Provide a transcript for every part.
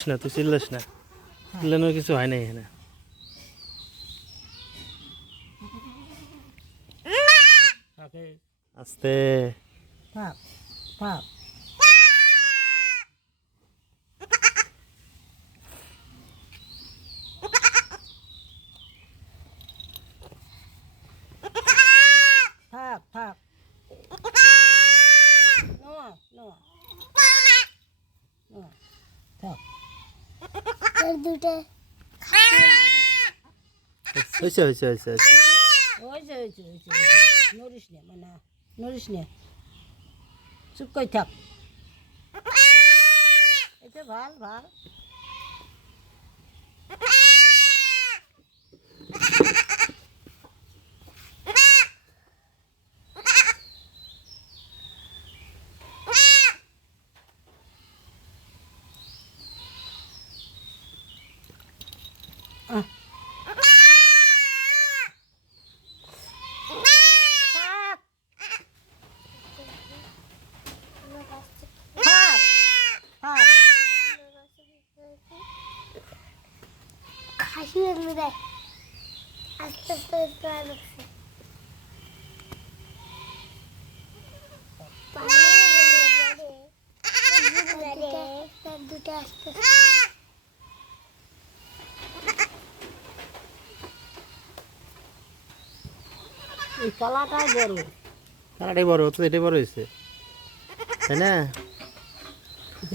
না তুই চিল্লাস না, চিল্লানোর কিছু হয় না এখানে। আস্তে থাক থাক থাক থাক নোয়া নোয়া নোয়া থাক দুটো হয়েছে হয়েছে হয়েছে হয়েছে। হয়েছে হয়েছে হয়েছে নড়িস নে মানে নড়িস নে চুপ করে থাক এটা ভাল ভাল খাসি এগুলো দেখ আস্তে আস্তে লাগছে দুটো আস্তে এই কলাটাই বড় কালারটাই বড় হচ্ছে, এটাই বড় হয়েছে তাই না?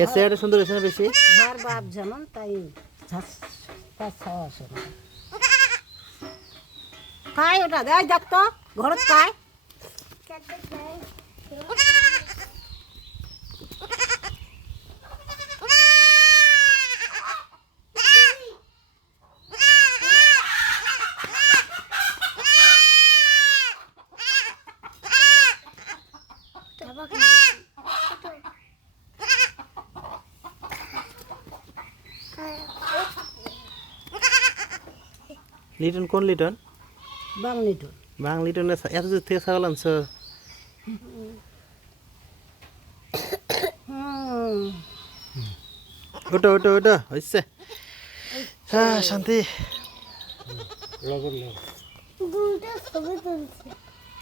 এর চেহারাটা সুন্দর হয়েছে না বেশি? ঘর বাপ যেমন তাই তার ছাওয়া আসে না খায় ওটা দেয় দেখ তো ঘরত খায় লিটন কোন লিটন? বাংলি তো বাং লিটনের এত দূর থেকে ছাগল আনছ? ওটা ওটা ওটা হয়েছে। হ্যাঁ শান্তি। দুটো ছবি তুলছে